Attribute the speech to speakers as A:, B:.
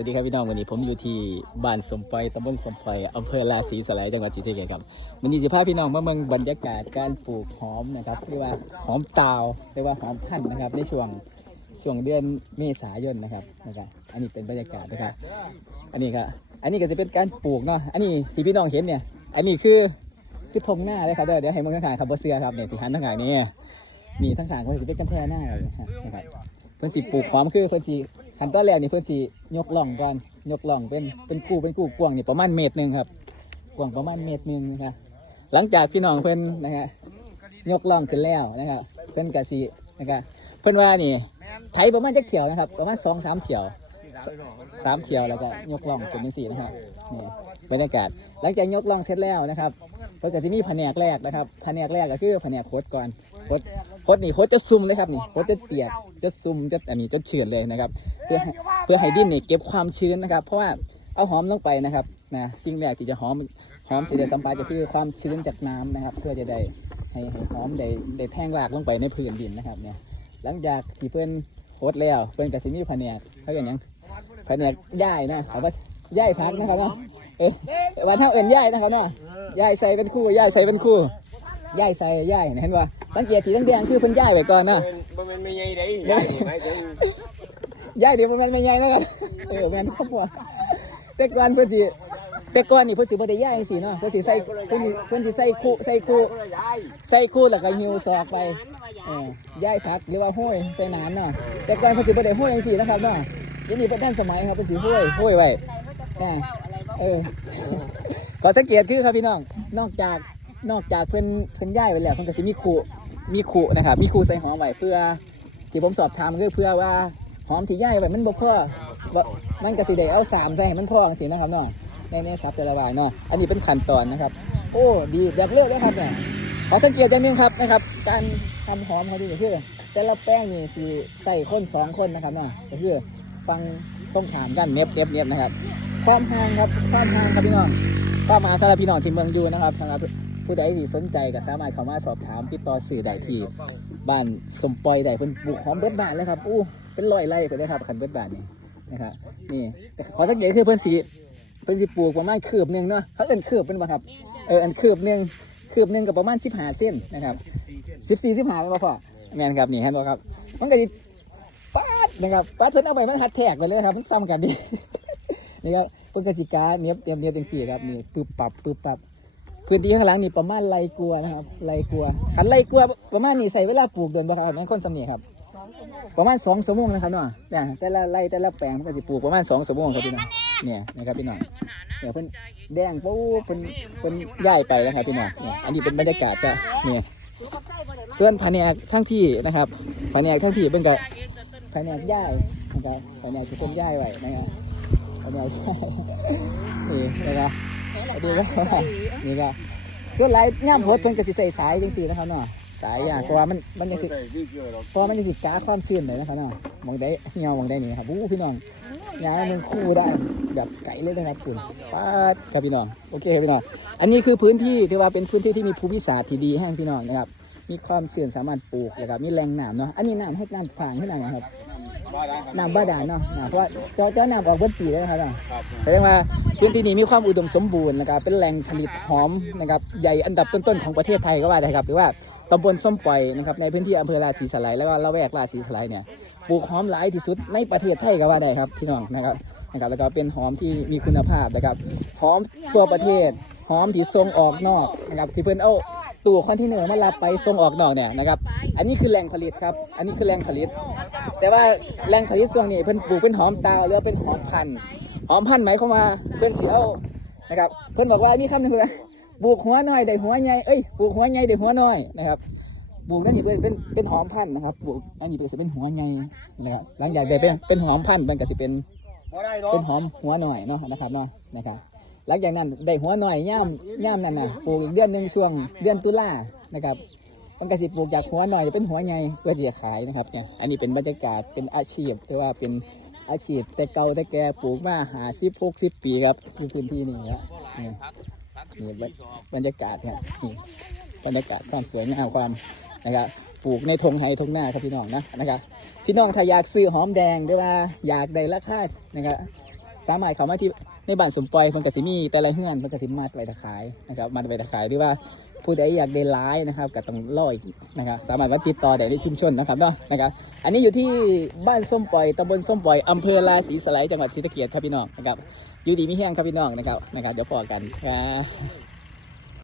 A: วัสดีครับพี่น้องวันนี้ผมอยู่ที่บ้านสมปตำบลสมปอยอำเภอราศีสไลยจังหวัดศรีสะเกษครับวันนี้จะพาพี่น้องมาเมืองบรรยากาศการปลูกหอมนะครับเรียกว่าหอมตาวเรียกว่าหอมพันธุ์นะครับในช่วงช่วงเดือนเมษายนนะครับนะครับ อันนี้เป็นบรรยากาศนะครับ อันนี้ครับอันนี้ก็จะเป็นการปลูกเนาะอันนี้ที่พี่น้องเห็นเนี่ย อันนี้คือคือทงหน้าเลยครับเดี๋ยวเดี๋ยวให้มันข้างๆครับบเสื้อครับเนี่ยที่หันข้างๆนี่มีทั้งขางก็จะเป็นกันแท่หน้าเลยนะครับ เพื่อนสิปลูกหอมคือเพื่อนสิขั้นตอนแรกนี่เพื่อนสิยกล่องก่อนยกล่องเป็นเป็นกู้เป็นกู้กว้างนี่ประมาณเมตรหนึ่งครับกว้างประมาณเมตรหนึ่งนะครับหลังจากพี่น้องเพื่อนนะฮะยกล่องขึ้นแล้วนะครับเพื่อนกะสีนะครับเพื่อนว่านี่ไถประมาณจักเที่ยวนะครับ ประมาณสองสามเที่ยวสามเที่ยวแล้วก็ยกล่องเป็นสี่นะครับนี่บรรยากาศหลังจากยกล่องเสร็จแล้วนะครับ เพื่นก็จะมีแผนกแรกนะครับแผนกแรกก็คือแผนกโคดก่อนโคดโคดนี่โคดจะซุ่มเลยครับนี่โคดจะเปียกจะซุ่มจะอันนี้จะเฉือนเลยนะครับ เพื่อให้เพื่อให้ดินนี่เก็บความชื้นนะครับ เพราะว่าเอาหอมลงไปนะครับนะสิ่งแรกที่จะหอมหอมสีแดงสัมผัสก็คือความชื้นจากน้ำนะครับ เพื่อจะได้ให้ให้หอมได้ได้แท่งรากลงไปในพื้นดินนะครับเนี่ยหลังจากที่เพื่อนโคตรแล้วเพื่อนกับซิมีแผนกเขาอย่างยังแผนกย่ายนะเอาว่าย่ายพักนะครับเนาะ เอ๊ะวันเท่าเอ็นย่ายนะครับเนาะย่ายใส่เป็นคู่ย่ายใส่เป็นคู่ย่ายใส่ย่ายเห็นป่ะสังเกตสีแดงๆคือเพิ่นย่ายไว้ก่อนเนาะ
B: บ่แม่นไม่ใหญ่ได้ใหญ่ไม่ใหญ่
A: ยายเดี๋ยวมันแม่นไม่ใหญ่นะครับเออแม่นครอบครัวแต่ก่อนเพิ่นสิแต่ก่อนนี่เพิ่นสิบ่ได้ย่ายจังซี่เนาะเพิ่นสิใส่เพิ่นสิเพิ่นสิใส่คู่ใส่คู่ใส่คู่แล้วก็หิวซอกไปเออย่ายผักหรือว่าห้อยใส่น้ำเนาะแต่ก่อนเพิ่นสิบ่ได้ห้อยจังซี่นะครับเนาะเดี๋ยวนี้เพิ่นทันสมัยครับเพิ่นสิห้อยห้อยไว้อ่า เออขอสังเกตคือครับพี่น้อง นอกจากนอกจากเพิ่นเพิ่นย่ายไปแล้วเพิ่นก็สิมีคู่มีคู่นะครับ มีคู่ใส่หอมไว้เพื่อที่ผมสอบถามก็คือเพื่อว่าหอมที่ย่ายไว้มันบ่พอว่ามันก็สิได้เอาสามใส่ให้มันพอจังซี่นะครับเนาะในในซับแต่ละวายเนาะอันนี้เป็นขั้นตอนนะครับ โอ้ดีแบบเร็วเลยครับเนี่ยขอสังเกตอย่างหนึงครับนะครับ การทำหอมเขาดีก็คือแต่ละแป้งนี่สิใส่คนสองคนนะครับเนาะก็คือฟังต้องถามกันเน็บเน็บเน็บนะครับ ความห่างครับความห่างครับพี่น้องความาสำหรับพี่น้องที่เมืองดูนะครับสำหรับผู้ใดที่สนใจก็สามารถเข้ามาสอบถามติดต่อสื่อได้ที่บ้านสมปอยได้เพิ่นปลูกหอมเบิดบ้านเลยครับอู้เป็นร้อยไร่เลยครับขันเบิดบ้านนี่นะครับนี่แต่ขอสังเกตคือเพิ่นสีเพิ่นสิปลูกประมาณคืบหนึงเนาะเขาเอินคืบเป็นบ่ครับเอออันคืบหนึงคืบหนึงกับประมาณ15เส้นนะครับ14 15เป็นบ่พ่อแม่นครับนี่เห็นบ่ครับมันก็สิปาดนะครับปาดเพิ่นเอาไปมันหัดแทกไปเลยครับมันซ้ำกันนี่ นี่ครับเพิ่นกสิกาเนี้ยเตรียมเนี้ยบจังซี่ครับนี่ปึ๊บปับปึ๊บปับพื้นที่ข้างหลังนี่ประมาณไรกลัวนะครับไรกลัวขันไรกลัวประมาณนี่ใส่เวลาปลูกเดือนบ่ครับแม่นคนสำเนียครับประมาณสองชั่วโมงนะครับเนาะเนี่ยแต่ละไรแต่ละแปลงมันก็สิปลูกประมาณสองชั่วโมงครับพี่น้องเนี่ยนะครับพี่น้องเนี่ยเพิ่นแดงปุ๊บเพิ่นเพิ่นย้ายไปแล้วครับพี่น้องเนี่ยอันนี้เป็นบรรยากาศก็เนี่ยส่วนแผนกทั้งพี่นะครับแผนกทั้งพี่เป็นกับแผนกย้ายนะครับแผนกที่เพิ่นย้ายไว้นะครับ แผนกย้ายนี่นะครับดูว่านี่ก็ส่วนหลายงามโพดเพิ่นก็สิใส่สายจังซี่นะครับเนาะสายอย่างเพราะว่ามันมันยังสิเพราะมันยังสิกาความชื้นเลยนะครับเนาะมองได้เหี่ยวมองได้นี่ครับอู้พี่น้องยางมันคู่ได้แบบไก่เลยนะครับคุณป้าดครับพี่น้องโอเคครับพี่น้องอันนี้คือพื้นที่ที่ว่าเป็นพื้นที่ที่มีภูมิศาสตร์ที่ดีให้งพี่น้องนะครับมีความเสื่อมสามารถปลูกนะครับมีแหล่งน้ำเนาะอันนี้น้ำให้น้ำฝางให้น้ำนะครับ น้ำบาดาลเนาะนะเพราะว่าเจ้าเจ้าน้ำออกเบนปีเลยนะครับเนาะแสดงว่าพื้นที่นี้มีความอุดมสมบูรณ์นะครับเป็นแหล่งผลิตหอมนะครับใหญ่อันดับต้นๆของประเทศไทยก็ว่าได้ครับหรือว่าตำบลส้มปล่อยนะครับในพื้นที่อำเภอราศีสไลยแล้วก็ละแวกราศีสไลยเนี่ยปลูกหอมหลายที่สุดในประเทศไทยก็ว่าได้ครับพี่น้องนะครับนะครับแล้วก็เป็นหอมที่มีคุณภาพนะครับหอมทั่วประเทศหอมที่ส่งออกนอกนะครับที่เพิ่นเอา ตู้คอนเทนเนอร์มารับไปส่งออกนอกเนี่ยนะครับ อันนี้คือแหล่งผลิตครับ อันนี้คือแหล่งผลิต แต่ว่าแหล่งผลิตส่วนนี้เพิ่นปลูกเป็นหอมตาหรือเป็นหอมพันธุ์หอมพันธุ์หมเข้ามาเพื่อนสีเอานะครับ เพื่นบอกว่ามีคำหนึ่งคือว่าปลูกหัวน้อยได้หัวใหญ่เอ้ยปลูกหัวใหญ่ได้หัวน้อยนะครับปลูกนั่นนี่เป็นเป็นหอมพันธุ์นะครับปลูกอันนี้เป็นเป็นหัวใหญ่นะครับหลังจากได้เป็นเป็นหอมพันธุ์มันก็จะเป็นเป็นหอมหัวหน่อยเนาะนะครับเนาะนะครับ หลังจากนั้นได้หัวหน่อยย่ามย่ามนั่นน่ะปลูกอีกเดือนหนึ่งช่วงเดือนตุลานะครับมันก็สิปลูกจากหัวหน่อยเป็นหัวใหญ่เพื่อที่จะขายนะครับเนี่ยอันนี้เป็นบรรยากาศเป็นอาชีพหรือว่าเป็นอาชีพแต่เก่าแต่แก่ปลูกมาหาสิบหกสิบปีครับที่พื้นที่นี่ครับนี่นี่บรรยากาศครับนี่บรรยากาศความสวยงามความนะครับปลูกในทงไฮทงหน้าครับพี่น้องนะนะครับพี่น้องถ้าอยากซื้อหอมแดงหรือว่าอยากได้ราคานะครับสามารถเข้ามาที่ ในบ้านสมปอยเพิ่นก็สิมีแต่ละเฮือนเพิ่นก็สิมัดไว้ตะขายนะครับมัดไว้ตะขายหรือว่าผู้ใดอยากได้ร้ายนะครับก็ต้องรออีกนะครับสามารถมาติดต่อได้ในชุมชนนะครับเนาะนะครับอันนี้อยู่ที่บ้านส้มปล่อยตำบลส้มปล่อยอำเภอราศีสไลจังหวัดศรีสะเกษครับพี่น้องนะครับอยู่ดีมีแห้งครับพี่น้องนะครับนะครับเดี๋ยวพอกันครับ